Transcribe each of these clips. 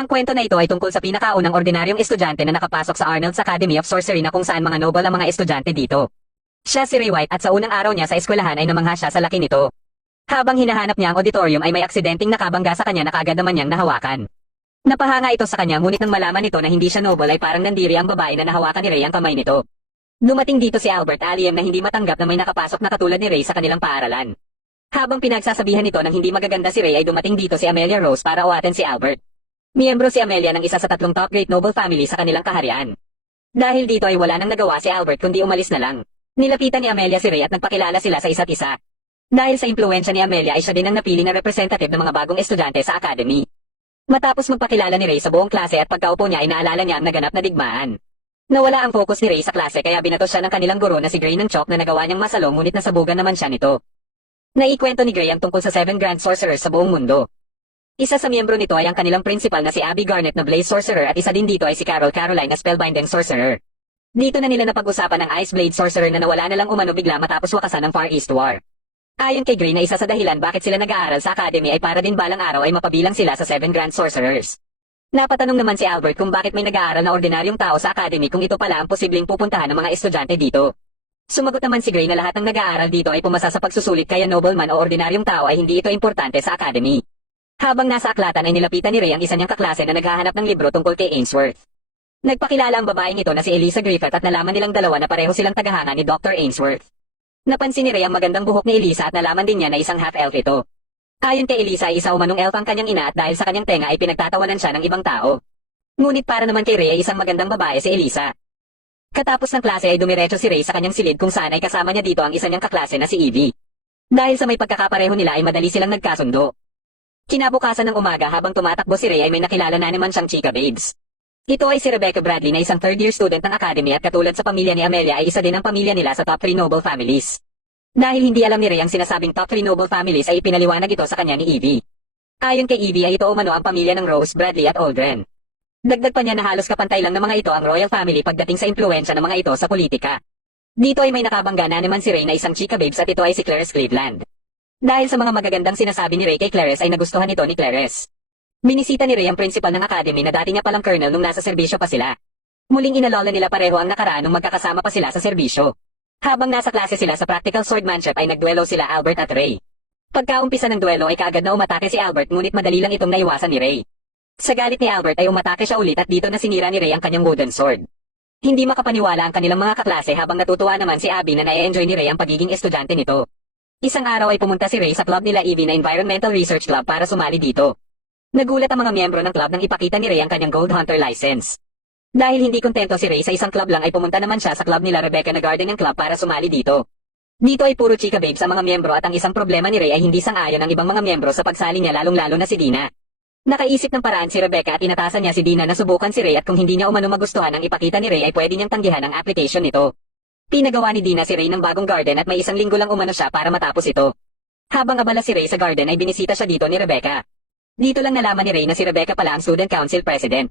Ang kwento na ito ay tungkol sa pinakaunang ordinaryong estudyante na nakapasok sa Arnold's Academy of Sorcery na kung saan mga noble ang mga estudyante dito. Siya si Ray White at sa unang araw niya sa eskwelahan ay namangha siya sa laki nito. Habang hinahanap niya ang auditorium ay may aksidenteng nakabangga sa kanya na kaagad naman niyang nahawakan. Napahanga ito sa kanya ngunit nang malaman nito na hindi siya noble ay parang nandiri ang babae na nahawakan ni Ray ang kamay nito. Dumating dito si Albert Aliem na hindi matanggap na may nakapasok na katulad ni Ray sa kanilang paaralan. Habang pinagsasabihan nito ng hindi magaganda si Ray ay dumating dito si Amelia Rose para uwaten si Albert. Miyembro si Amelia ng isa sa tatlong top great noble family sa kanilang kaharian. Dahil dito ay wala nang nagawa si Albert kundi umalis na lang. Nilapitan ni Amelia si Ray at nagpakilala sila sa isa't isa. Dahil sa impluwensya ni Amelia ay siya din ang napili na representative ng mga bagong estudyante sa academy. Matapos magpakilala ni Ray sa buong klase at pagkaupo niya ay naalala niya ang naganap na digmaan. Nawala ang focus ni Ray sa klase kaya binatos siya ng kanilang guro na si Gray ng chalk na nagawa niyang masalong ngunit nasabugan naman siya nito. Naikwento ni Gray ang tungkol sa 7 Grand Sorcerers sa buong mundo. Isa sa miyembro nito ay ang kanilang principal na si Abby Garnet na Blaze Sorcerer at isa din dito ay si Carol Caroline na Spellbinding Sorcerer. Dito na nila napag-usapan ang Ice Blade Sorcerer na nawala na lang umano bigla matapos wakasan ng Far East War. Ayon kay Gray na isa sa dahilan bakit sila nag-aaral sa academy ay para din balang araw ay mapabilang sila sa 7 Grand Sorcerers. Napatanong naman si Albert kung bakit may nag-aaral na ordinaryong tao sa academy kung ito pala ang posibleng pupuntahan ng mga estudyante dito. Sumagot naman si Gray na lahat ng nag-aaral dito ay pumasa sa pagsusulit kaya nobleman o ordinaryong tao ay hindi ito importante sa academy. Habang nasa aklatan ay nilapitan ni Ray ang isa niyang kaklase na naghahanap ng libro tungkol kay Ainsworth. Nagpakilala ang babaeng ito na si Eliza Griffith at nalaman nilang dalawa na pareho silang tagahanga ni Dr. Ainsworth. Napansin ni Ray ang magandang buhok ni Eliza at nalaman din niya na isang half-elf ito. Ayon kay Eliza ay isa umanong elf ang kanyang ina at dahil sa kanyang tenga ay pinagtatawanan siya ng ibang tao. Ngunit para naman kay Ray ay isang magandang babae si Eliza. Katapos ng klase ay dumiretso si Ray sa kanyang silid kung saan ay kasama niya dito ang isa niyang kaklase na si Evie. Dahil sa may pagkakapareho nila ay madali silang nagkasundo. Kinabukasan ng umaga habang tumatakbo si Ray ay may nakilala na naman siyang chika babes. Ito ay si Rebecca Bradley na isang third-year student ng academy at katulad sa pamilya ni Amelia ay isa din ang pamilya nila sa top 3 noble families. Dahil hindi alam ni Ray ang sinasabing top 3 noble families ay ipinaliwanag ito sa kanya ni Evie. Ayon kay Evie ay ito umano ang pamilya ng Rose, Bradley at Aldrin. Dagdag pa niya na halos kapantay lang ng mga ito ang royal family pagdating sa impluwensya ng mga ito sa politika. Dito ay may nakabangga na naman si Ray na isang chika babes at ito ay si Clarice Cleveland. Dahil sa mga magagandang sinasabi ni Ray kay Clarice ay nagustuhan ito ni Clarice. Binisita ni Ray ang principal ng academy na dati niya palang colonel nung nasa serbisyo pa sila. Muling inalola nila pareho ang nakaraan nung magkakasama pa sila sa serbisyo. Habang nasa klase sila sa practical swordmanship ay nagduelo sila Albert at Ray. Pagkaumpisa ng duelo ay kaagad na umatake si Albert ngunit madali lang itong naiwasan ni Ray. Sa galit ni Albert ay umatake siya ulit at dito na sinira ni Ray ang kanyang wooden sword. Hindi makapaniwala ang kanilang mga kaklase habang natutuwa naman si Abby na na-enjoy ni Ray ang pagiging estudyante nito. Isang araw ay pumunta si Ray sa club nila Evie na Environmental Research Club para sumali dito. Nagulat ang mga miyembro ng club nang ipakita ni Ray ang kanyang Gold Hunter license. Dahil hindi kontento si Ray sa isang club lang ay pumunta naman siya sa club nila Rebecca na Gardening Club para sumali dito. Dito ay puro chika babes ang mga miyembro at ang isang problema ni Ray ay hindi sang-ayon ang ibang mga miyembro sa pagsali niya lalong-lalo na si Dina. Nakaisip ng paraan si Rebecca at inatasan niya si Dina na subukan si Ray at kung hindi niya umano magustuhan ang ipakita ni Ray ay pwede niyang tanggihan ang application nito. Pinagawa ni Dina si Ray ng bagong garden at may isang linggo lang umano siya para matapos ito. Habang abala si Ray sa garden ay binisita siya dito ni Rebecca. Dito lang nalaman ni Ray na si Rebecca pala ang student council president.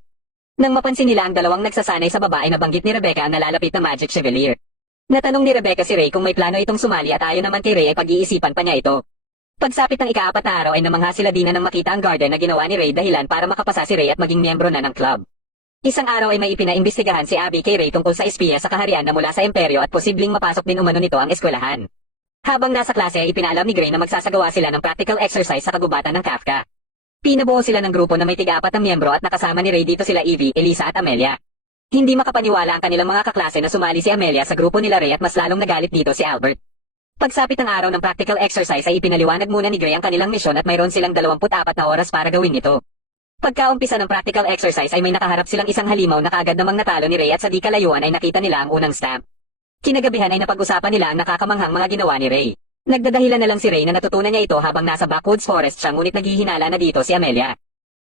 Nang mapansin nila ang dalawang nagsasanay sa babae nabanggit ni Rebecca ang nalalapit na Magic Chevalier. Natanong ni Rebecca si Ray kung may plano itong sumali at ayon naman kay Ray ay pag-iisipan pa niya ito. Pagsapit ng ika-4 na araw ay namangha sila Dina nang makita ang garden na ginawa ni Ray dahilan para makapasa si Ray at maging miyembro na ng club. Isang araw ay may ipinaimbestigahan si Abby kay Ray tungkol sa espiya sa kaharian na mula sa imperyo at posibleng mapasok din umano nito ang eskwelahan. Habang nasa klase ay ipinaalam ni Gray na magsasagawa sila ng practical exercise sa kagubatan ng Kafka. Pinabuo sila ng grupo na may tiga-4 na miyembro at nakasama ni Ray dito sila Evie, Eliza at Amelia. Hindi makapaniwala ang kanilang mga kaklase na sumali si Amelia sa grupo nila Ray at mas lalong nagalit dito si Albert. Pagsapit ng araw ng practical exercise ay ipinaliwanag muna ni Gray ang kanilang misyon at mayroon silang 24 na oras para gawin ito. Pagkaumpisa ng practical exercise ay may nakaharap silang isang halimaw na kaagad namang natalo ni Ray at sa di kalayuan ay nakita nila ang unang stamp. Kinagabihan ay napag-usapan nila ang nakakamanghang mga ginawa ni Ray. Nagdadahilan na lang si Ray na natutunan niya ito habang nasa backwoods forest siya ngunit naghihinala na dito si Amelia.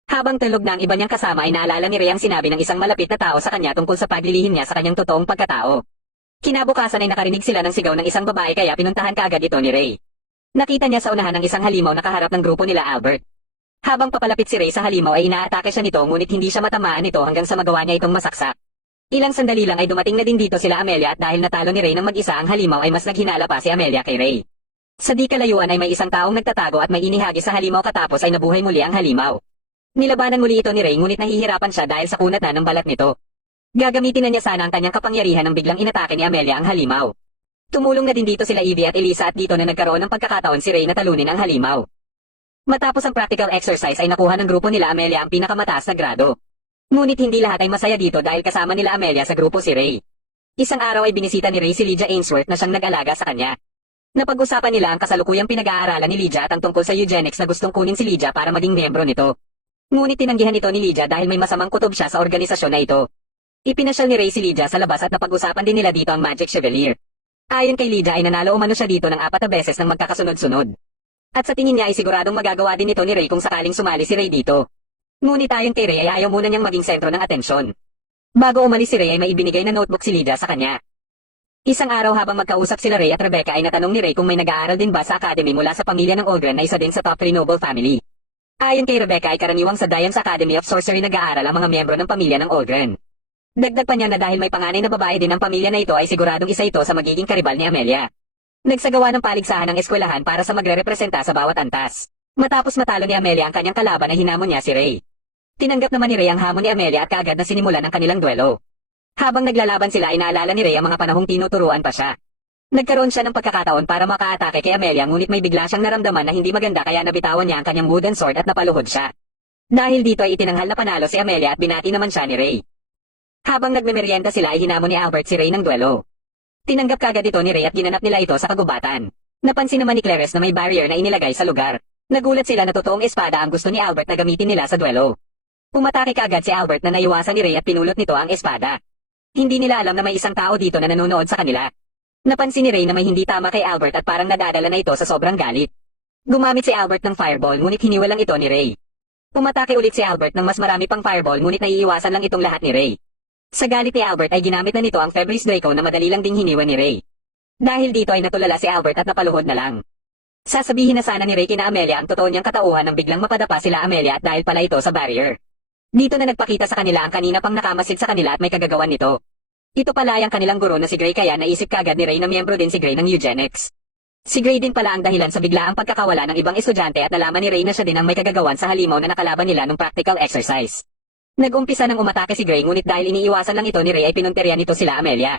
Habang tulog na ang iba niyang kasama ay naalala ni Ray ang sinabi ng isang malapit na tao sa kanya tungkol sa paglilihim niya sa kanyang totoong pagkatao. Kinabukasan ay nakarinig sila ng sigaw ng isang babae kaya pinuntahan kaagad ito ni Ray. Nakita niya sa unahan ng isang halimaw na kaharap ng grupo nila Albert. Habang papalapit si Ray sa halimaw ay inaatake siya nito ngunit hindi siya matamaan nito hanggang sa magawa niya itong masaksak. Ilang sandali lang ay dumating na din dito sila Amelia at dahil natalo ni Ray ng mag-isa ang halimaw ay mas naghinala pa si Amelia kay Ray. Sa di kalayuan ay may isang taong nagtatago at may inihagis sa halimaw katapos ay nabuhay muli ang halimaw. Nilabanan muli ito ni Ray ngunit nahihirapan siya dahil sa kunat na ng balat nito. Gagamitin na niya sana ang kanyang kapangyarihan nang biglang inatake ni Amelia ang halimaw. Tumulong na din dito sila Evie at Elisa at dito na nagkaroon ng pagkakataon si Ray na talunin ang halimaw. Matapos ang practical exercise ay nakuha ng grupo nila Amelia ang pinakamataas na grado. Ngunit hindi lahat ay masaya dito dahil kasama nila Amelia sa grupo si Ray. Isang araw ay binisita ni Ray si Lydia Ainsworth na siyang nag-alaga sa kanya. Napag-usapan nila ang kasalukuyang pinag-aaralan ni Lydia at ang tungkol sa eugenics na gustong kunin si Lydia para maging miyembro nito. Ngunit tinanggihan ito ni Lydia dahil may masamang kutob siya sa organisasyon na ito. Ipinasyal ni Ray si Lydia sa labas at napag-usapan din nila dito ang Magic Chevalier. Ayon kay Lydia ay nanalo umano siya dito ng 4 na beses ng magkakasunod-sunod. At sa tingin niya ay siguradong magagawa din ito ni Ray kung sakaling sumali si Ray dito. Ngunit ayon kay Ray ay ayaw muna niyang maging sentro ng atensyon. Bago umalis si Ray ay may ibinigay na notebook si Lydia sa kanya. Isang araw habang magkausap sila Ray at Rebecca ay natanong ni Ray kung may nag-aaral din ba sa academy mula sa pamilya ng Ogren na isa din sa top 3 noble family. Ayon kay Rebecca ay karaniwang sa Diane's Academy of Sorcery nag-aaral ang mga miyembro ng pamilya ng Ogren. Dagdag pa niya na dahil may panganay na babae din ang pamilya na ito ay siguradong isa ito sa magiging karibal ni Amelia. Nagsagawa ng paligsahan ng eskwelahan para sa magre-representa sa bawat antas. Matapos matalo ni Amelia ang kanyang kalaban ay hinamon niya si Ray. Tinanggap naman ni Ray ang hamon ni Amelia at kaagad na sinimulan ang kanilang duelo. Habang naglalaban sila ay naalala ni Ray ang mga panahong tinuturuan pa siya. Nagkaroon siya ng pagkakataon para makaatake kay Amelia ngunit may bigla siyang naramdaman na hindi maganda kaya nabitawan niya ang kanyang wooden sword at napaluhod siya. Dahil dito ay itinanghal na panalo si Amelia at binati naman siya ni Ray. Habang nagmemeryenda sila ay hinamon ni Albert si Ray ng duelo. Tinanggap kagad ito ni Ray at ginanap nila ito sa kagubatan. Napansin naman ni Clarice na may barrier na inilagay sa lugar. Nagulat sila na totoong espada ang gusto ni Albert na gamitin nila sa duelo. Umatake kagad si Albert na naiwasan ni Ray at pinulot nito ang espada. Hindi nila alam na may isang tao dito na nanonood sa kanila. Napansin ni Ray na may hindi tama kay Albert at parang nadadala na ito sa sobrang galit. Gumamit si Albert ng fireball ngunit hiniwalang ito ni Ray. Umatake ulit si Albert ng mas marami pang fireball ngunit naiiwasan lang itong lahat ni Ray. Sa galit ni Albert ay ginamit na nito ang Febris Draco na madali lang ding hiniwan ni Ray. Dahil dito ay natulala si Albert at napaluhod na lang. Sasabihin na sana ni Ray kina Amelia ang totoo niyang katauhan nang biglang mapadapa sila Amelia at dahil pala ito sa barrier. Dito na nagpakita sa kanila ang kanina pang nakamasid sa kanila at may kagagawan nito. Ito pala ang kanilang guro na si Gray kaya naisip kagad ni Ray na miyembro din si Gray ng eugenics. Si Gray din pala ang dahilan sa biglaang pagkakawala ng ibang estudyante at nalaman ni Ray na siya din ang may kagagawan sa halimaw na nakalaban nila nung practical exercise. Nag-umpisa ng umatake si Gray ngunit dahil iniiwasan lang ito ni Ray ay pinunterian nito sila Amelia.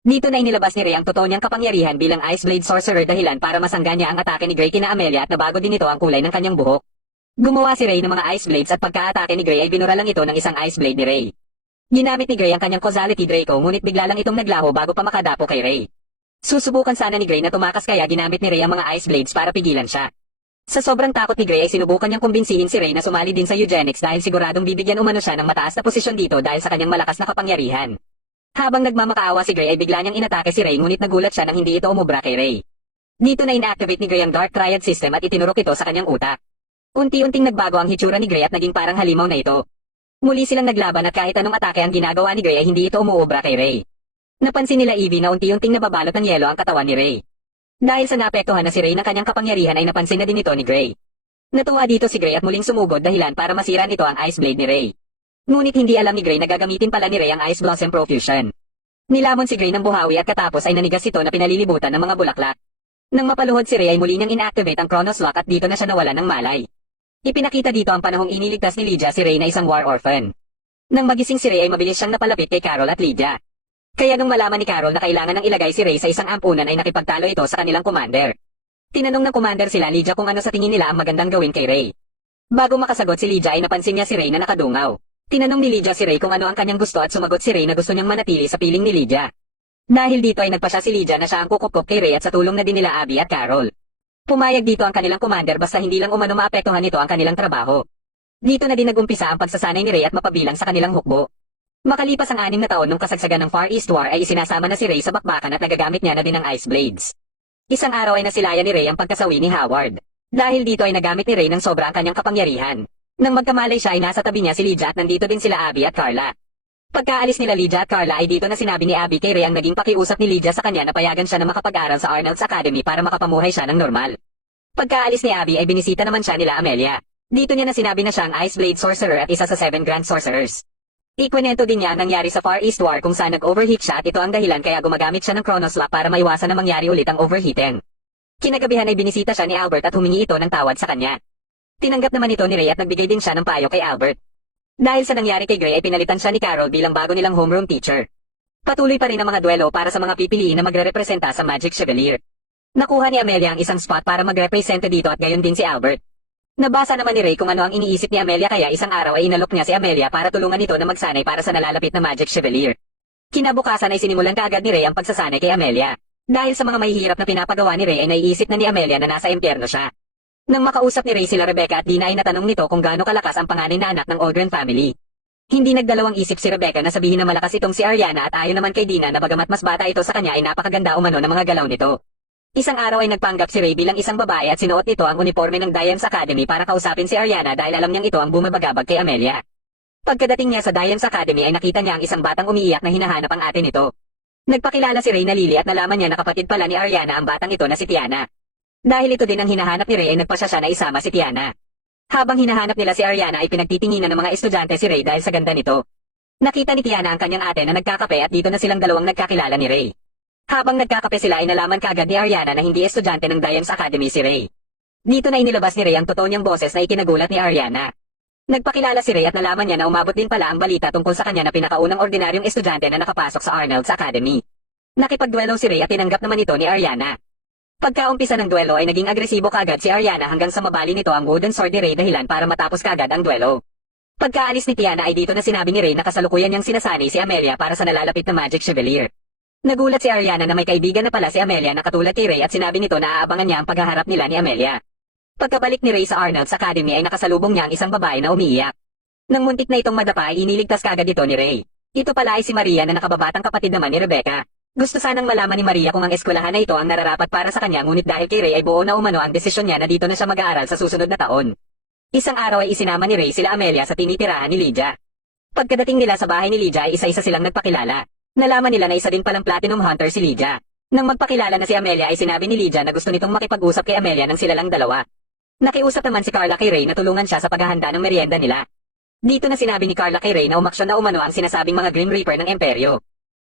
Dito na inilabas ni Ray ang totoo niyang kapangyarihan bilang Ice Blade Sorcerer dahilan para masangga niya ang atake ni Gray kina Amelia at nabago din ito ang kulay ng kanyang buhok. Gumawa si Ray ng mga Ice Blades at pagka-atake ni Gray ay binura lang ito ng isang Ice Blade ni Ray. Ginamit ni Gray ang kanyang Causality Draco ngunit bigla lang itong naglaho bago pa makadapo kay Ray. Susubukan sana ni Gray na tumakas kaya ginamit ni Ray ang mga Ice Blades para pigilan siya. Sa sobrang takot ni Gray ay sinubukan niyang kumbinsihin si Ray na sumali din sa eugenics dahil siguradong bibigyan umano siya ng mataas na posisyon dito dahil sa kanyang malakas na kapangyarihan. Habang nagmamakaawa si Gray ay bigla niyang inatake si Ray ngunit nagulat siya nang hindi ito umubra kay Ray. Dito na inactivate ni Gray ang Dark Triad System at itinurok ito sa kanyang utak. Unti-unting nagbago ang hitsura ni Gray at naging parang halimaw na ito. Muli silang naglaban at kahit anong atake ang ginagawa ni Gray ay hindi ito umuubra kay Ray. Napansin nila Evie na unti-unting nababalot ng yelo ang katawan ni Ray. Dahil sa naapektuhan na si Ray ng kanyang kapangyarihan ay napansin na din ito ni Gray. Natuwa dito si Gray at muling sumugod dahilan para masira nito ang Ice Blade ni Ray. Ngunit hindi alam ni Gray na gagamitin pala ni Ray ang Ice Blossom Profusion. Nilamon si Gray ng buhawi at katapos ay nanigas ito na pinalilibutan ng mga bulaklak. Nang mapaluhod si Ray ay muli niyang inactivate ang Chronos Lock at dito na siya nawalan ng malay. Ipinakita dito ang panahong iniligtas ni Lydia si Ray na isang war orphan. Nang magising si Ray ay mabilis siyang napalapit kay Carol at Lydia. Kaya nung malaman ni Carol na kailangan ng ilagay si Ray sa isang ampunan ay nakipagtalo ito sa kanilang commander. Tinanong ng commander sila Lydia kung ano sa tingin nila ang magandang gawin kay Ray. Bago makasagot si Lydia ay napansin niya si Ray na nakadungaw. Tinanong ni Lydia si Ray kung ano ang kanyang gusto at sumagot si Ray na gusto niyang manatili sa piling ni Lydia. Dahil dito ay nagpa siya si Lydia na siya ang kukup kay Ray at sa tulong na din nila Abby at Carol. Pumayag dito ang kanilang commander basta hindi lang umano maapektuhan nito ang kanilang trabaho. Dito na din nagumpisa ang pagsasanay ni Ray at mapabilang sa kanilang hukbo. Makalipas ang 6 na taon nung kasagsagan ng Far East War ay isinasama na si Ray sa bakbakan at nagagamit niya na din ng Ice Blades. Isang araw ay nasilaya ni Ray ang pagkasawi ni Howard. Dahil dito ay nagamit ni Ray ng sobra ang kanyang kapangyarihan. Nang magkamalay siya ay nasa tabi niya si Lydia at nandito din sila Abby at Carla. Pagkaalis nila Lydia at Carla ay dito na sinabi ni Abby kay Ray ang naging pakiusap ni Lydia sa kanya na payagan siya na makapag-aral sa Arnold's Academy para makapamuhay siya ng normal. Pagkaalis ni Abby ay binisita naman siya nila Amelia. Dito niya na sinabi na siya ang Ice Blade Sorcerer at isa sa 7 Grand Sorcerers. Ikwento din niya ang nangyari sa Far East War kung saan nag-overheat siya at ito ang dahilan kaya gumagamit siya ng Chronos Lock para maiwasan na mangyari ulit ang overheating. Kinagabihan ay binisita siya ni Albert at humingi ito ng tawad sa kanya. Tinanggap naman ito ni Ray at nagbigay din siya ng payo kay Albert. Dahil sa nangyari kay Gray ay pinalitan siya ni Carol bilang bago nilang homeroom teacher. Patuloy pa rin ang mga duelo para sa mga pipiliin na magre-representa sa Magic Chevalier. Nakuha ni Amelia ang isang spot para magrepresenta dito at gayon din si Albert. Nabasa naman ni Ray kung ano ang iniisip ni Amelia kaya isang araw ay inalok niya si Amelia para tulungan ito na magsanay para sa nalalapit na Magic Chevalier. Kinabukasan ay sinimulan kaagad ni Ray ang pagsasanay kay Amelia. Dahil sa mga mahihirap na pinapagawa ni Ray ay naiisip na ni Amelia na nasa impyerno siya. Nang makausap ni Ray sila Rebecca at Dina ay natanong nito kung gaano kalakas ang panganay na anak ng Aldrin family. Hindi nagdalawang isip si Rebecca na sabihin na malakas itong si Ariana at ayon naman kay Dina na bagamat mas bata ito sa kanya ay napakaganda umano ng mga galaw nito. Isang araw ay nagpanggap si Ray bilang isang babae at sinuot nito ang uniforme ng Diane's Academy para kausapin si Ariana dahil alam niyang ito ang bumabagabag kay Amelia. Pagkadating niya sa Diane's Academy ay nakita niya ang isang batang umiiyak na hinahanap ang ate nito. Nagpakilala si Ray na Lily at nalaman niya na kapatid pala ni Ariana ang batang ito na si Tiana. Dahil ito din ang hinahanap ni Ray ay nagpasya siya na isama si Tiana. Habang hinahanap nila si Ariana ay pinagtitinginan ng mga estudyante si Ray dahil sa ganda nito. Nakita ni Tiana ang kanyang ate na nagkakape at dito na silang dalawang nagkakilala ni Ray. Habang nagkakape sila ay nalaman kaagad ni Ariana na hindi estudyante ng Diane's Academy si Ray. Dito na inilabas ni Ray ang totoo niyang boses na ikinagulat ni Ariana. Nagpakilala si Ray at nalaman niya na umabot din pala ang balita tungkol sa kanya na pinakaunang ordinaryong estudyante na nakapasok sa Arnold's Academy. Nakipagduelo si Ray at tinanggap naman ito ni Ariana. Pagkaumpisa ng duelo ay naging agresibo kaagad si Ariana hanggang sa mabali nito ang wooden sword ni Ray dahilan para matapos kaagad ang duelo. Pagkaalis ni Tiana ay dito na sinabi ni Ray na kasalukuyan niyang sinasani si Amelia para sa nalalapit na Magic Chevalier. Nagulat si Ariana na may kaibigan na pala si Amelia na katulad kay Ray at sinabi nito na aabangan niya ang paghaharap nila ni Amelia. Pagkabalik ni Ray sa Arnold's Academy ay nakasalubong niya ang isang babae na umiiyak. Nang muntik na itong madapa ay iniligtas kaagad ito ni Ray. Ito pala ay si Maria na nakababatang kapatid naman ni Rebecca. Gusto sanang malaman ni Maria kung ang eskwelahan na ito ang nararapat para sa kanya ngunit dahil kay Ray ay buo na umano ang desisyon niya na dito na siya mag-aaral sa susunod na taon. Isang araw ay isinama ni Ray sila Amelia sa tinitirahan ni Lydia. Pagkadating nila sa bahay ni Lydia ay isa-isa silang nagpakilala. Nalaman nila na isa din palang platinum hunter si Lydia. Nang magpakilala na si Amelia ay sinabi ni Lydia na gusto nitong makipag-usap kay Amelia nang sila lang dalawa. Nakiusap naman si Carla kay Ray na tulungan siya sa paghahanda ng merienda nila. Dito na sinabi ni Carla kay Ray na umaksyon na umano ang sinasabing mga Grim Reaper ng Imperyo.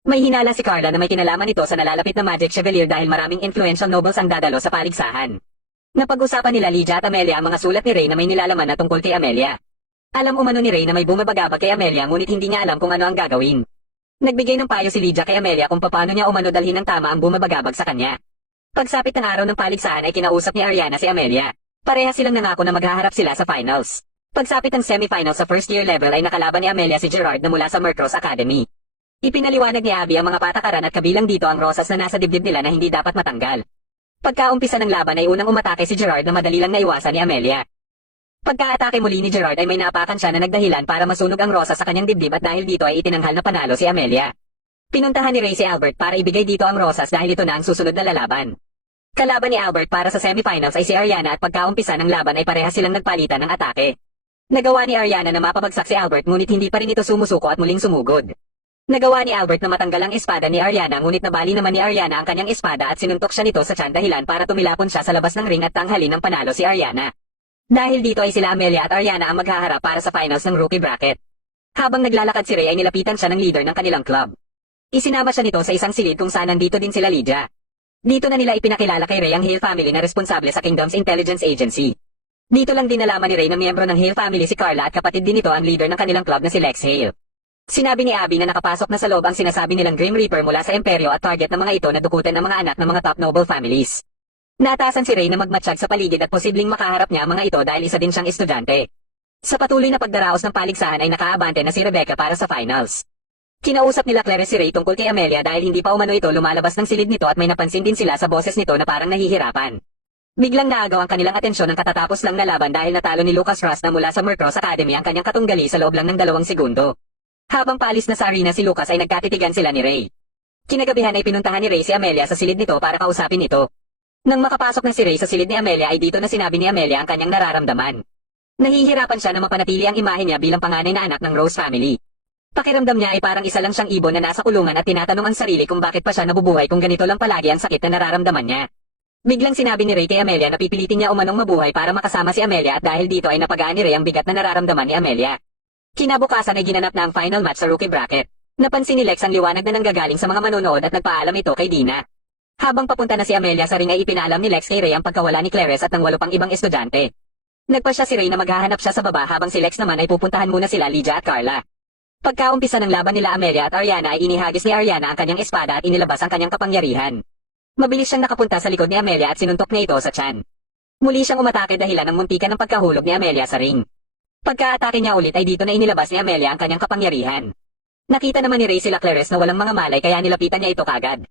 May hinala si Carla na may kinalaman ito sa nalalapit na Magic Chevalier dahil maraming influential nobles ang dadalo sa paligsahan. Napag-usapan nila Lydia at Amelia ang mga sulat ni Ray na may nilalaman na tungkol kay Amelia. Alam umano ni Ray na may bumabagabag kay Amelia ngunit hindi niya alam kung ano ang gagawin. Nagbigay ng payo si Lydia kay Amelia kung paano niya umano dalhin ng tama ang bumabagabag sa kanya. Pagsapit ng araw ng paligsahan ay kinausap ni Ariana si Amelia. Pareha silang nangako na maghaharap sila sa finals. Pagsapit ng semifinals sa first year level ay nakalaban ni Amelia si Gerard na mula sa Mercross Academy. Ipinaliwanag ni Abby ang mga patakaran at kabilang dito ang rosas na nasa dibdib nila na hindi dapat matanggal. Pagkaumpisa ng laban ay unang umatake si Gerard na madali lang naiwasan ni Amelia. Pagka-atake muli ni Gerard ay may naapakan siya na nagdahilan para masunog ang rosas sa kanyang dibdib at dahil dito ay itinanghal na panalo si Amelia. Pinuntahan ni Ray si Albert para ibigay dito ang rosas dahil ito na ang susunod na lalaban. Kalaban ni Albert para sa semifinals ay si Ariana at pagkaumpisa ng laban ay pareha silang nagpalitan ng atake. Nagawa ni Ariana na mapabagsak si Albert ngunit hindi pa rin ito sumusuko at muling sumugod. Nagawa ni Albert na matanggal ang espada ni Ariana ngunit nabali naman ni Ariana ang kanyang espada at sinuntok siya nito sa tiyan dahilan para tumilapon siya sa labas ng ring at tanghalin ng panalo si Ariana. Dahil dito ay sila Amelia at Ariana ang maghaharap para sa finals ng rookie bracket. Habang naglalakad si Ray ay nilapitan siya ng leader ng kanilang club. Isinama siya nito sa isang silid kung saan nandito din sila Lydia. Dito na nila ipinakilala kay Ray ang Hale family na responsable sa Kingdom's Intelligence Agency. Dito lang din nalaman ni Ray na miyembro ng Hale family si Carla at kapatid din nito ang leader ng kanilang club na si Lex Hale. Sinabi ni Abby na nakapasok na sa loob ang sinasabi nilang Grim Reaper mula sa Imperyo at target ng mga ito na dukutin ang mga anak ng mga top noble families. Natasan si Ray na magmatsyag sa paligid at posibleng makaharap niya ang mga ito dahil isa din siyang estudyante. Sa patuloy na pagdaraos ng paligsahan ay nakaabante na si Rebecca para sa finals. Kinausap nila Claire si Ray tungkol kay Amelia dahil hindi pa umano ito lumalabas ng silid nito at may napansin din sila sa boses nito na parang nahihirapan. Biglang naagaw ang kanilang atensyon ng katatapos lang na laban dahil natalo ni Lucas Ross na mula sa Mercross Academy ang kanyang katunggali sa loob lang ng 2 segundo. Habang paalis na sa arena si Lucas ay nagkatitigan sila ni Ray. Kinagabihan ay pinuntahan ni Ray si Amelia sa silid nito para kausapin ito. Nang makapasok na si Ray sa silid ni Amelia ay dito na sinabi ni Amelia ang kanyang nararamdaman. Nahihirapan siya na mapanatili ang imahe niya bilang panganay na anak ng Rose family. Pakiramdam niya ay parang isa lang siyang ibon na nasa kulungan at tinatanong ang sarili kung bakit pa siya nabubuhay kung ganito lang palagi ang sakit na nararamdaman niya. Biglang sinabi ni Ray kay Amelia na pipilitin niya umanong mabuhay para makasama si Amelia at dahil dito ay napagaan ni Ray ang bigat na nararamdaman ni Amelia. Kinabukasan ay ginanap na ang final match sa rookie bracket. Napansin ni Lex ang liwanag na nanggagaling sa mga manonood at nagpaalam ito kay Dina. Habang papunta na si Amelia sa ring ay ipinaalam ni Lex kay Ray ang pagkawala ni Clarice at ng 8 pang ibang estudyante. Nagpa siya si Ray na maghahanap siya sa baba habang si Lex naman ay pupuntahan muna sila Lydia at Carla. Pagkaumpisa ng laban nila Amelia at Ariana ay inihagis ni Ariana ang kanyang espada at inilabas ang kanyang kapangyarihan. Mabilis siyang nakapunta sa likod ni Amelia at sinuntok niya ito sa tiyan. Muli siyang umatake dahilan ng muntikan ng pagkahulog ni Amelia sa ring. Pagka-atake niya ulit ay dito na inilabas ni Amelia ang kanyang kapangyarihan. Nakita naman ni Ray sila Clarice na walang mga malay kaya nilapitan niya ito kagad.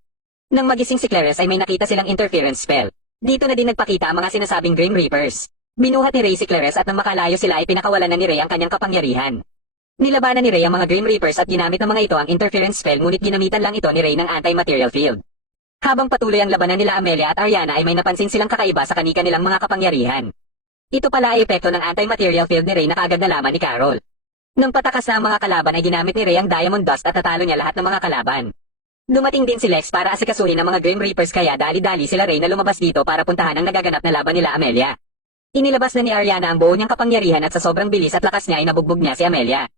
Nang magising si Clarice ay may nakita silang interference spell. Dito na din nagpakita ang mga sinasabing Grim Reapers. Binuhat ni Ray si Clarice at nang makalayo sila ay pinakawalan na ni Ray ang kanyang kapangyarihan. Nilabanan ni Ray ang mga Grim Reapers at ginamit ng mga ito ang interference spell ngunit ginamitan lang ito ni Ray ng anti-material field. Habang patuloy ang labanan nila Amelia at Ariana ay may napansin silang kakaiba sa kanika nilang mga kapangyarihan. Ito pala ay epekto ng anti-material field ni Ray na kaagad nalaman ni Carol. Nang patakas na ang mga kalaban ay ginamit ni Ray ang Diamond Dust at natalo niya lahat ng mga kalaban. Dumating din si Lex para asikasuhin ang mga Grim Reapers kaya dali-dali sila Ray na lumabas dito para puntahan ang nagaganap na laban nila Amelia. Inilabas na ni Ariana ang buo niyang kapangyarihan at sa sobrang bilis at lakas niya ay nabugbog niya si Amelia.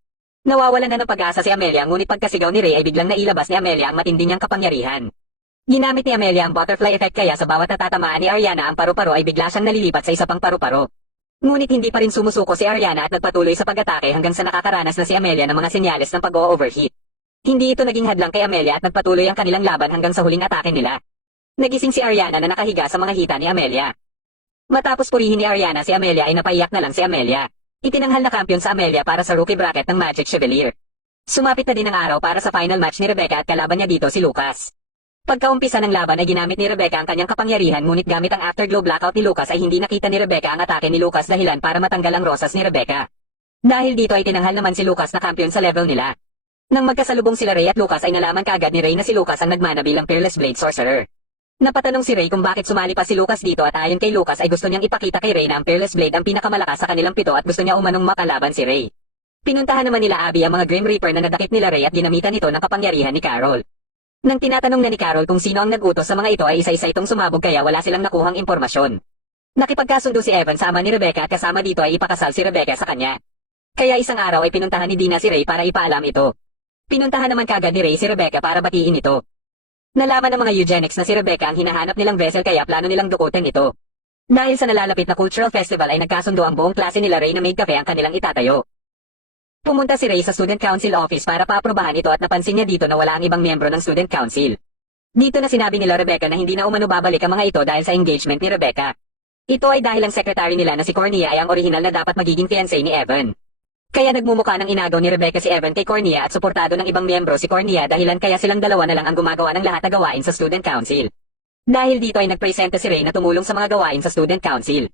Nawawalan na ng pag-asa si Amelia ngunit pagkasigaw ni Ray ay biglang nailabas ni Amelia ang matindi niyang kapangyarihan. Ginamit ni Amelia ang butterfly effect kaya sa bawat natatamaan ni Ariana ang paru-paro ay bigla siyang nalilipat sa isa pang paru-paro. Ngunit hindi pa rin sumusuko si Ariana at nagpatuloy sa pag-atake hanggang sa nakakaranas na si Amelia ng mga senyales ng pag-o-overheat. Hindi ito naging hadlang kay Amelia at nagpatuloy ang kanilang laban hanggang sa huling atake nila. Nagising si Ariana na nakahiga sa mga hita ni Amelia. Matapos purihin ni Ariana si Amelia ay napaiyak na lang si Amelia. Itinanghal na kampiyon sa Amelia para sa rookie bracket ng Magic Chevalier. Sumapit na din ang araw para sa final match ni Rebecca at kalaban niya dito si Lucas. Pagkaumpisa ng laban ay ginamit ni Rebecca ang kanyang kapangyarihan ngunit gamit ang afterglow blackout ni Lucas ay hindi nakita ni Rebecca ang atake ni Lucas dahilan para matanggal ang rosas ni Rebecca. Dahil dito ay tinanghal naman si Lucas na kampiyon sa level nila. Nang magkasalubong sila Ray at Lucas ay nalaman kaagad ni Ray na si Lucas ang nagmana bilang Peerless Blade Sorcerer. Napatanong si Ray kung bakit sumali pa si Lucas dito at ayon kay Lucas ay gusto niyang ipakita kay Ray na ang Peerless Blade ang pinakamalakas sa kanilang pito at gusto niya umanong makalaban si Ray. Pinuntahan naman nila Abby ang mga Grim Reaper na nadakip nila Ray at ginamitan ito ng kapangyarihan ni Carol. Nang tinatanong na ni Carol kung sino ang nag-utos sa mga ito ay isa-isa itong sumabog kaya wala silang nakuhang impormasyon. Nakipagkasundo si Evan sa ama ni Rebecca at kasama dito ay ipakasal si Rebecca sa kanya. Kaya isang araw ay pinuntahan ni Dina si Ray para ipaalam ito. Pinuntahan naman kagad ni Ray si Rebecca para batiin ito. Nalaman ng mga eugenics na si Rebecca ang hinahanap nilang vessel kaya plano nilang dukutin ito. Dahil sa nalalapit na cultural festival ay nagkasundo ang buong klase nila Ray na maid cafe ang kanilang itatayo. Pumunta si Ray sa Student Council office para paaprobahan ito at napansin niya dito na wala ang ibang miyembro ng Student Council. Dito na sinabi nila Rebecca na hindi na umano babalik ang mga ito dahil sa engagement ni Rebecca. Ito ay dahil ang secretary nila na si Cornea ay ang orihinal na dapat magiging fiancé ni Evan. Kaya nagmumukha ng inagaw ni Rebecca si Evan kay Cornea at suportado ng ibang miyembro si Cornea dahilan kaya silang dalawa na lang ang gumagawa ng lahat na gawain sa Student Council. Dahil dito ay nagpresenta si Ray na tumulong sa mga gawain sa Student Council.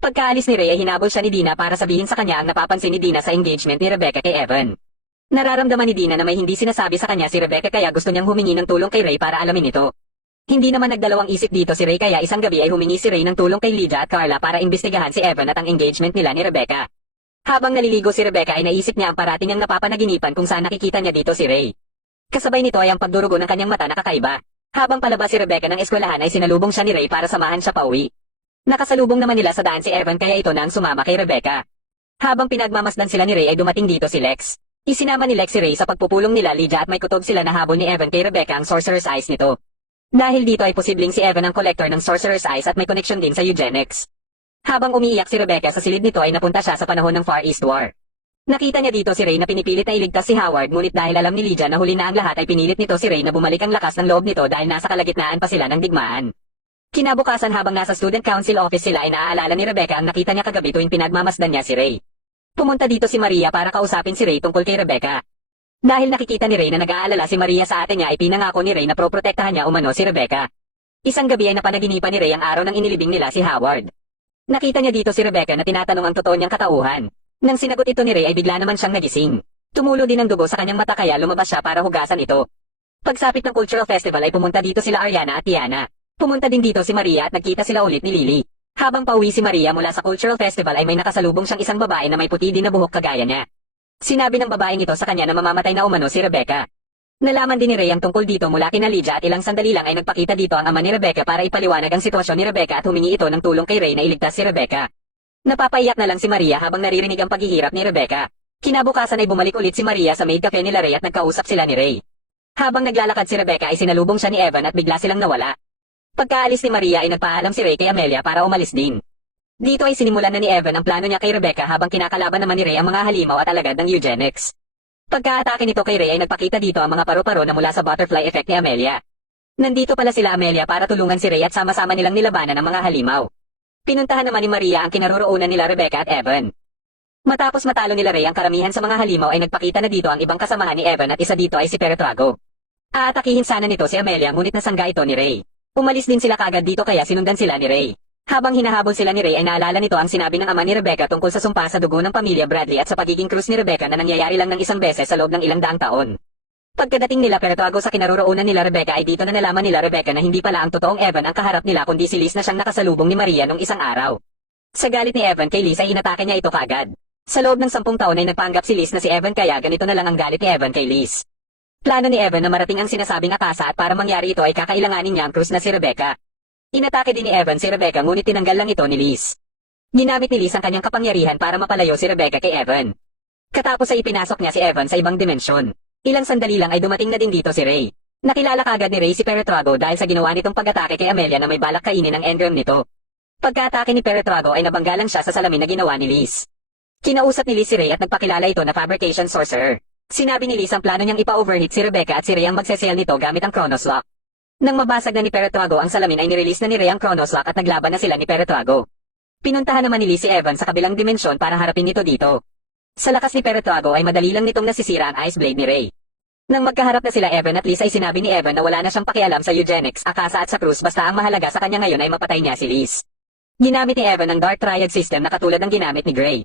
Pagkaalis ni Ray ay hinabol siya ni Dina para sabihin sa kanya ang napapansin ni Dina sa engagement ni Rebecca kay Evan. Nararamdaman ni Dina na may hindi sinasabi sa kanya si Rebecca kaya gusto niyang humingi ng tulong kay Ray para alamin ito. Hindi naman nagdalawang isip dito si Ray kaya isang gabi ay humingi si Ray ng tulong kay Lydia at Carla para imbestigahan si Evan at ang engagement nila ni Rebecca. Habang naliligo si Rebecca ay naisip niya ang parating niyang napapanaginipan kung saan nakikita niya dito si Ray. Kasabay nito ay ang pagdurugo ng kanyang mata na kakaiba. Habang palabas si Rebecca ng eskwelahan ay sinalubong siya ni Ray para samahan siya pauwi. Nakasalubong naman nila sa daan si Evan kaya ito na ang sumama kay Rebecca. Habang pinagmamasdan sila ni Ray ay dumating dito si Lex. Isinama ni Lex si Ray sa pagpupulong nila Lydia at may kutob sila na habol ni Evan kay Rebecca ang Sorcerer's Eyes nito. Dahil dito ay posibleng si Evan ang collector ng Sorcerer's Eyes at may connection din sa eugenics. Habang umiiyak si Rebecca sa silid nito ay napunta siya sa panahon ng Far East War. Nakita niya dito si Ray na pinipilit na iligtas si Howard ngunit dahil alam ni Lydia na huli na ang lahat ay pinilit nito si Ray na bumalik ang lakas ng loob nito dahil nasa kalagitnaan pa sila ng digmaan. Kinabukasan habang nasa Student Council office sila ay naaalala ni Rebecca ang nakita niya kagabi tuwing pinagmamasdan niya si Ray. Pumunta dito si Maria para kausapin si Ray tungkol kay Rebecca. Dahil nakikita ni Ray na nag-aalala si Maria sa ate niya ay pinangako ni Ray na proprotektahan niya umano si Rebecca. Isang gabi ay napanaginipan ni Ray ang araw ng inilibing nila si Howard. Nakita niya dito si Rebecca na tinatanong ang totoo niyang katauhan. Nang sinagot ito ni Ray ay bigla naman siyang nagising. Tumulo din ang dugo sa kanyang mata kaya lumabas siya para hugasan ito. Pagsapit ng cultural festival ay pumunta dito sila Ariana at Tiana. Pumunta din dito si Maria at nagkita sila ulit ni Lily. Habang pauwi si Maria mula sa cultural festival ay may nakasalubong siyang isang babae na may puti din na buhok kagaya niya. Sinabi ng babaeng ito sa kanya na mamamatay na umano si Rebecca. Nalaman din ni Ray ang tungkol dito mula kina Lydia at ilang sandali lang ay nagpakita dito ang ama ni Rebecca para ipaliwanag ang sitwasyon ni Rebecca at humingi ito ng tulong kay Ray na iligtas si Rebecca. Napapaiyak na lang si Maria habang naririnig ang paghihirap ni Rebecca. Kinabukasan ay bumalik ulit si Maria sa maid cafe nila Ray at nagkausap sila ni Ray. Habang naglalakad si Rebecca ay sinalubong siya ni Evan at bigla silang nawala. Pagkaalis ni Maria ay nagpaalam si Ray kay Amelia para umalis din. Dito ay sinimulan na ni Evan ang plano niya kay Rebecca habang kinakalaban naman ni Ray ang mga halimaw at alagad ng eugenics. Pagka-atake nito kay Ray ay nagpakita dito ang mga paru-paro na mula sa butterfly effect ni Amelia. Nandito pala sila Amelia para tulungan si Ray at sama-sama nilang nilabanan ang mga halimaw. Pinuntahan naman ni Maria ang kinaroroonan nila Rebecca at Evan. Matapos matalo nila Ray ang karamihan sa mga halimaw ay nagpakita na dito ang ibang kasamahan ni Evan at isa dito ay si Peretrago. Aatakihin sana nito si Amelia ngunit nasangga ito ni Ray. Umalis din sila kagad dito kaya sinundan sila ni Ray. Habang hinahabol sila ni Ray ay naalala nito ang sinabi ng ama ni Rebecca tungkol sa sumpa sa dugo ng pamilya Bradley at sa pagiging krus ni Rebecca na nangyayari lang ng isang beses sa loob ng ilang daang taon. Pagkadating nila Peretrago sa kinaroroonan nila Rebecca ay dito na nalaman nila Rebecca na hindi pala ang totoong Evan ang kaharap nila kundi si Liz na siyang nakasalubong ni Maria nung isang araw. Sa galit ni Evan kay Liz ay inatake niya ito kaagad. Sa loob ng 10 taon ay nagpanggap si Liz na si Evan kaya ganito na lang ang galit ni Evan kay Liz. Plano ni Evan na marating ang sinasabing akasa at para mangyari ito ay kakailanganin niya ang krus na si Rebecca. Inatake din ni Evan si Rebecca ngunit tinanggal lang ito ni Liz. Ginamit ni Liz ang kanyang kapangyarihan para mapalayo si Rebecca kay Evan. Katapos ay ipinasok niya si Evan sa ibang dimensyon. Ilang sandali lang ay dumating na din dito si Ray. Nakilala kagad ni Ray si Peretrago dahil sa ginawa nitong pag-atake kay Amelia na may balak kainin ang engram nito. Pagka-atake ni Peretrago ay nabangga lang siya sa salamin na ginawa ni Liz. Kinausap ni Liz si Ray at nagpakilala ito na fabrication sorcerer. Sinabi ni Liz ang plano niyang ipa-overheat si Rebecca at si Ray ang magsesell nito gamit ang Chronos Lock. Nang mabasag na ni Peretrago ang salamin ay nirelease na ni Ray ang Chronos Lock at naglaban na sila ni Peretrago. Pinuntahan naman ni Liz si Evan sa kabilang dimensyon para harapin ito dito. Sa lakas ni Peretrago ay madali lang nitong nasisira ang ice blade ni Ray. Nang magkaharap na sila Evan at Liz ay sinabi ni Evan na wala na siyang pakialam sa eugenics, akasa at sa krus basta ang mahalaga sa kanya ngayon ay mapatay niya si Liz. Ginamit ni Evan ang Dark Triad system na katulad ng ginamit ni Gray.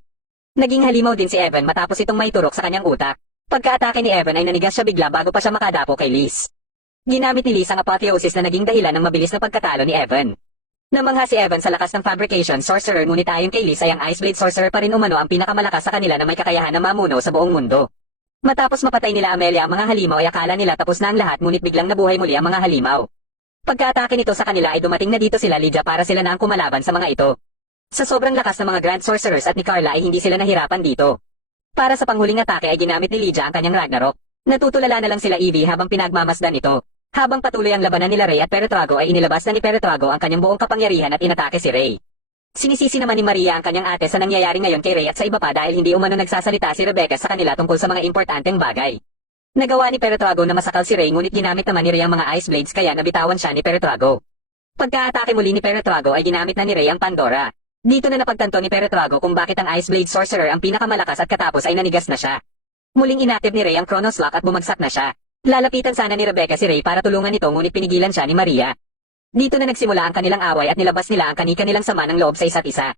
Naging halimaw din si Evan matapos itong maiturok sa kanyang utak. Pagka-atake ni Evan ay nanigas siya bigla bago pa siya makadapo kay Liz. Ginamit ni Liz ang apotheosis na naging dahilan ng mabilis na pagkatalo ni Evan. Namangha si Evan sa lakas ng fabrication sorcerer ngunit ayon kay Liz ay ang Ice Blade sorcerer pa rin umano ang pinakamalakas sa kanila na may kakayahan na mamuno sa buong mundo. Matapos mapatay nila Amelia ang mga halimaw ay akala nila tapos na ang lahat ngunit biglang nabuhay muli ang mga halimaw. Pagka-atake nito sa kanila ay dumating na dito sila Lydia para sila na ang kumalaban sa mga ito. Sa sobrang lakas ng mga Grand Sorcerers at ni Carla ay hindi sila nahirapan dito. Para sa panghuling atake ay ginamit ni Lydia ang kanyang Ragnarok. Natutulala na lang sila Evie habang pinagmamasdan ito. Habang patuloy ang labanan nila Ray at Peretrago ay inilabas na ni Peretrago ang kanyang buong kapangyarihan at inatake si Ray. Sinisisi naman ni Maria ang kanyang ate sa nangyayari ngayon kay Ray at sa iba pa dahil hindi umano nagsasalita si Rebecca sa kanila tungkol sa mga importanteng bagay. Nagawa ni Peretrago na masakal si Ray ngunit ginamit naman ni Ray ang mga ice blades kaya nabitawan siya ni Peretrago. Pagka-atake muli ni Peretrago ay ginamit na ni Ray ang Pandora. Dito na napagtanto ni Peretrago kung bakit ang Ice Blade Sorcerer ang pinakamalakas at katapos ay nanigas na siya. Muling inactive ni Ray ang Chronos Lock at bumagsak na siya. Lalapitan sana ni Rebecca si Ray para tulungan ito ngunit pinigilan siya ni Maria. Dito na nagsimula ang kanilang away at nilabas nila ang kani-kanilang sama ng loob sa isa't isa.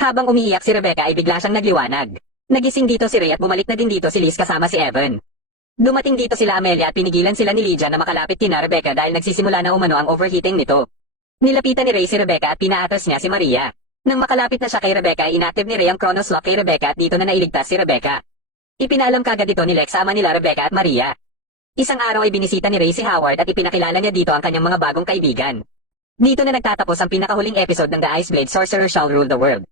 Habang umiiyak si Rebecca ay bigla siyang nagliwanag. Nagising dito si Ray at bumalik na din dito si Liz kasama si Evan. Dumating dito sila Amelia at pinigilan sila ni Lydia na makalapit kina Rebecca dahil nagsisimula na umano ang overheating nito. Nilapitan ni Ray si Rebecca at pinaatas niya si Maria. Nang makalapit na siya kay Rebecca ay inactive ni Ray ang Chronos Lock kay Rebecca at dito na nailigtas si Rebecca. Ipinalam kagad ito ni Lex sa ama nila Rebecca at Maria. Isang araw ay binisita ni Ray si Howard at ipinakilala niya dito ang kanyang mga bagong kaibigan. Dito na nagtatapos ang pinakahuling episode ng The Ice Blade Sorcerer Shall Rule the World.